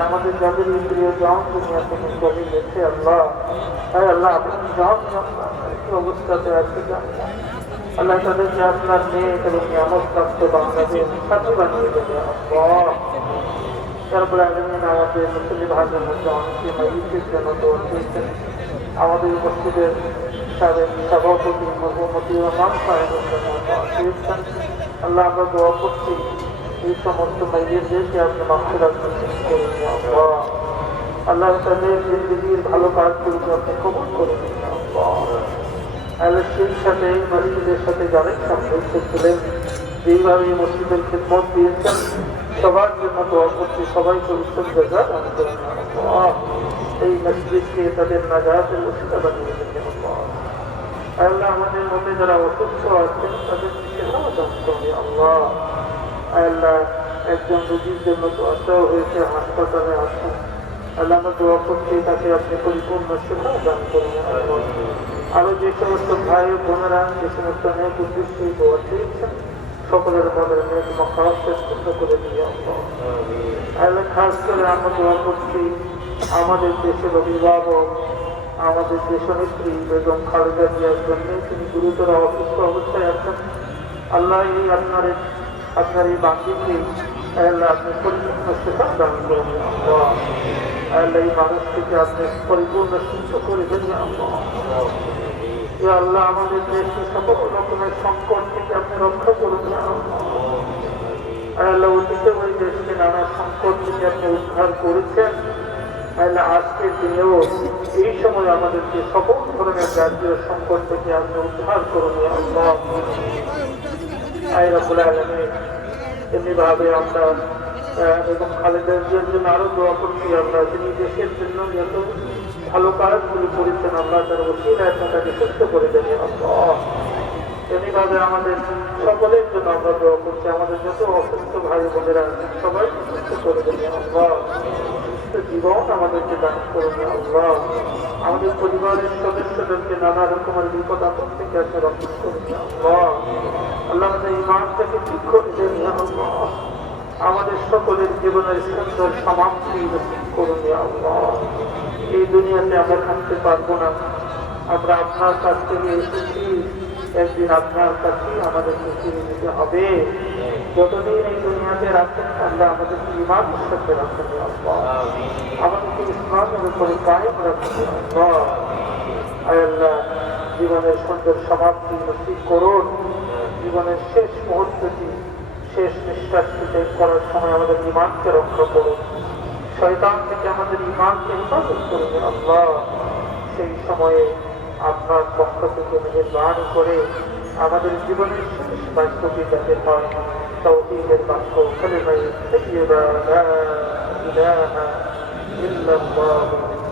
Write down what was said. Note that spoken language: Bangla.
আমাদের যাদের ইন্দ্রিয় জান দুনিয়া থেকে চলে গেছে আল্লাহ হ্যাঁ আল্লাহ আপনি কি অবস্থাতে আছে আল্লাহ তাদেরকে আপনার মেয়ে এবং নিয়ামত প্রাপ্ত বাংলাদেশ সাথে বানিয়ে দেবে তারপরে আগামী আমাদের মুসলিম ভাষার মধ্যে অনেকে মাইকের সভাপতি মহম্মতি রহমান সাহেবের জন্য দিয়েছেন আল্লাহ আমরা দোয়া করছি এই সমস্ত মাইয়েদেরকে আপনি মাফে রাখতে করুন আল্লাহ তাদের জিন্দগির ভালো কাজগুলোকে আপনি কবল করে দিন সাথে, মসজিদের সাথে যাদের সম্পৃক্ত ছিলেন যেইভাবে মসজিদের খেদমত দিয়েছেন, সবার জন্য দোয়া করছি সবাই পবিত্র জায়গা। এই মসজিদকে তাদের নাজাতের ওষুধা বানিয়ে দেবেন। আল্লাহ আমাদের মধ্যে যারা অসুস্থ আছেন তাদের সেটাও দান করবে আল্লাহ আল্লাহ, একজন রোগীর জন্য দোয়াটাও হয়েছে, হাসপাতালে আছেন আল্লাহ, আমরা দোয়া করছি তাকে আপনি পরিপূর্ণ সেবা দান করুন আল্লাহ। আরও যে সমস্ত ভাই বোনেরা, যে সমস্ত নেক উদ্দেশ্যে দোয়া চেয়েছেন, সকলের মনের পূর্ণ করে দিয়ে। আল্লাহ, খাস করে আমরা দোয়া করছি, আমাদের দেশের অভিভাবক, আমাদের দেশনেত্রী বেগম খালেদা জিয়ার জন্য তিনি গুরুতর অসুস্থ অবস্থায় আছেন আল্লাহ এই আপনার আপনার এই বাকিকে আল্লাহ আপনি পরিপূর্ণ সেবা দান করুন আল্লাহ। এই মানুষটিকে আপনি পরিপূর্ণ সুস্থ করে দেন আল্লাহ আমাদের দেশকে সকল রকমের সংকট থেকে আপনি রক্ষা করুন আল্লাহ। অতীতে ওই দেশকে নানা সংকট থেকে আপনি উদ্ধার করেছেন আল্লাহ, আজকের দিনেও এই সময় আমাদেরকে সকল ধরনের জাতীয় সংকট থেকে আপনি উদ্ধার করুন এমনিভাবে আমরা এবং খালেদার জন্য আরও দোয়া করছি আমরা। তিনি দেশের জন্য যত ভালো কাজগুলি করেছেন, আল্লাহ তার ওসিলায় তাকে সুস্থ করে দেবে আল্লাহ। এমনিভাবে আমাদের সকলের জন্য আমরা দোয়া করছি। আমাদের যত অসুস্থ ভাই বোনেরা সবাই সুস্থ করে দেবে আল্লাহ। জীবন আমাদেরকে দান করবে আল্লাহ। সদস্যদেরকে নানা রকমের বিপদ আপদ থেকে আপনি রক্ষা করবে আল্লাহ আমাদের ইমানটাকে ঠিক করে আমাদের সকলের জীবনের সুন্দর সমাপ্তি করুন এই দুনিয়াতে আমরা থাকতে পারব না। আমরা আপনার কাছ থেকে এসেছি। একদিন আপনার কাছেই আমাদেরকে ফিরে নিতে হবে। যতদিন এই দুনিয়াতে রাখেন, আল্লাহ আমাদের ইমান সাথে আল্লাহ। আমাদেরকে ইসলামের উপরে কায়েম ইয়া আল্লাহ জীবনের সুন্দর সমাপ্তি নসিব করুন। জীবনের শেষ মুহূর্তটি, শেষ নিঃশ্বাসটি ত্যাগ করার সময় আমাদের ইমানকে রক্ষা করুন। শয়তান থেকে আমাদের ইমানকে হেফাজত করুন আল্লাহ। সেই সময়ে আপনার পক্ষ থেকে মেহরবানি করে আমাদের জীবনের শেষ বাক্যটি যাতে হয় তৌহিদের বাক্য, কালিমায়ে তাইয়্যিবা, লা ইলাহা ইল্লাল্লাহ।